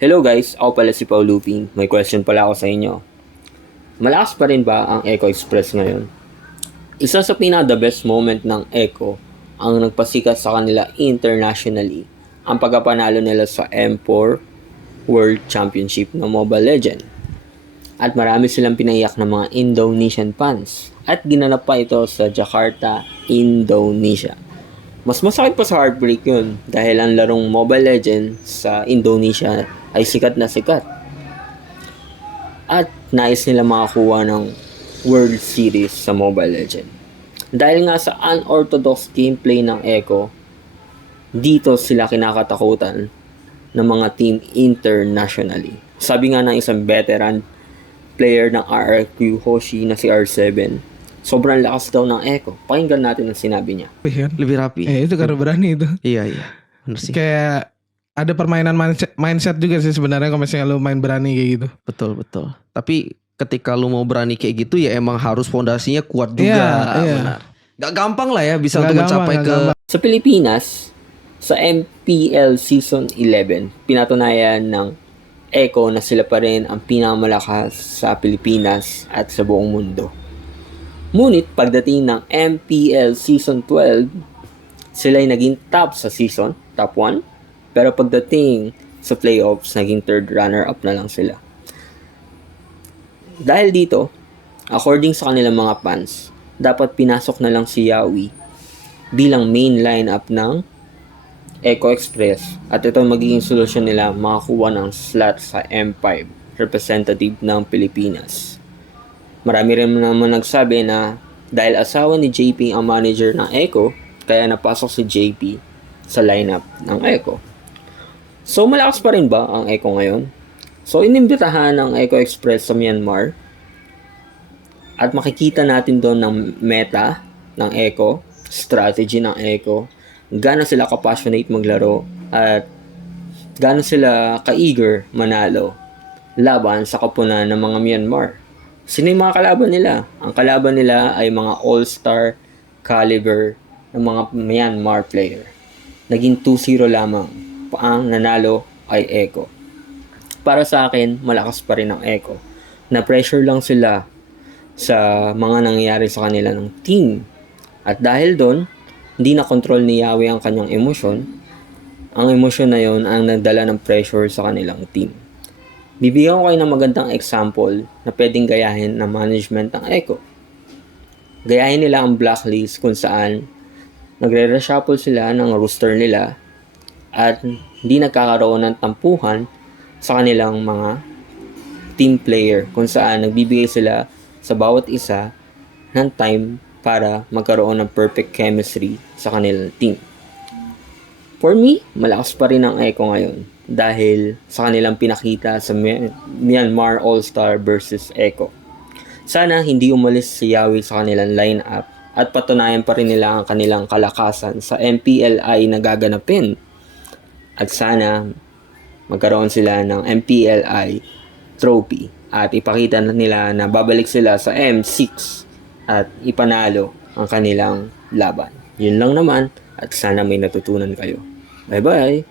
Hello guys, ako pala si Paul Luping. May question pala ako sa inyo. Malakas pa rin ba ang Echo Express ngayon? Isa sa pinaka the best moment ng Echo ang nagpasikat sa kanila internationally ang pagkapanalo nila sa M4 World Championship ng Mobile Legend. At marami silang pinaiyak ng mga Indonesian fans. At ginanap pa ito sa Jakarta, Indonesia. Mas masakit pa sa heartbreak yun dahil ang larong Mobile Legends sa Indonesia ay sikat na sikat. At nais nila makakuha ng World Series sa Mobile Legend. Dahil nga sa unorthodox gameplay ng Echo, dito sila kinakatakutan ng mga team internationally. Sabi nga ng isang veteran player ng RRQ Hoshi na si R7, sobrang lakas daw ng Echo. Pakinggan natin ang sinabi niya. Kan? Lebih rapi. Eh itu karena berani itu. Iya iya. Bener sih. Kayak ada permainan mindset, mindset juga sih sebenarnya kalau misalnya lu main berani kayak gitu. Betul betul. Tapi ketika lu mau berani kayak gitu ya emang harus fondasinya kuat juga. Iya, iya. Benar. Gak gampang lah ya bisa Nggak untuk gampang, mencapai ke gampang. Sa Pilipinas, sa MPL Season 11, pinatunayan ng Echo na sila pa rin ang pinakamalakas sa Pilipinas at sa buong mundo. Ngunit pagdating ng MPL Season 12, sila ay naging top sa season, top 1. Pero pagdating sa playoffs, naging third runner-up na lang sila. Dahil dito, according sa kanilang mga fans, dapat pinasok na lang si Yawi bilang main lineup ng Echo Express at ito magiging solusyon nila makakuha ng slot sa M5 representative ng Pilipinas. Marami rin naman nagsabi na dahil asawa ni JP ang manager ng Echo, kaya napasok si JP sa lineup ng Echo. So malakas pa rin ba ang Echo ngayon? So inimbitahan ng Echo Express sa Myanmar at makikita natin doon ng meta ng Echo, strategy ng Echo, gaano sila ka-passionate maglaro at gaano sila ka-eager manalo laban sa kapunan ng mga Myanmar. Sino yung mga kalaban nila? Ang kalaban nila ay mga all-star caliber ng mga Myanmar player. Naging 2-0 lamang. Ang nanalo ay Echo. Para sa akin, malakas pa rin ang Echo. Na-pressure lang sila sa mga nangyayari sa kanila ng team. At dahil doon, hindi na control ni Yahweh ang kanyang emosyon. Ang emosyon na yon ang nagdala ng pressure sa kanilang team. Bibigyan ko kayo ng magandang example na pwedeng gayahin ng management ng Echo. Gayahin nila ang blacklist kung saan nagre-reshuffle sila ng roster nila at hindi nagkakaroon ng tampuhan sa kanilang mga team player kung saan nagbibigay sila sa bawat isa ng time para magkaroon ng perfect chemistry sa kanilang team. For me, malakas pa rin ang Echo ngayon dahil sa kanilang pinakita sa My- Myanmar All-Star versus Echo. Sana hindi umalis si Yawi sa kanilang lineup at patunayan pa rin nila ang kanilang kalakasan sa MPLI na gaganapin. At sana magkaroon sila ng MPLI trophy at ipakita nila na babalik sila sa M6 at ipanalo ang kanilang laban. Yun lang naman at sana may natutunan kayo. Bye bye!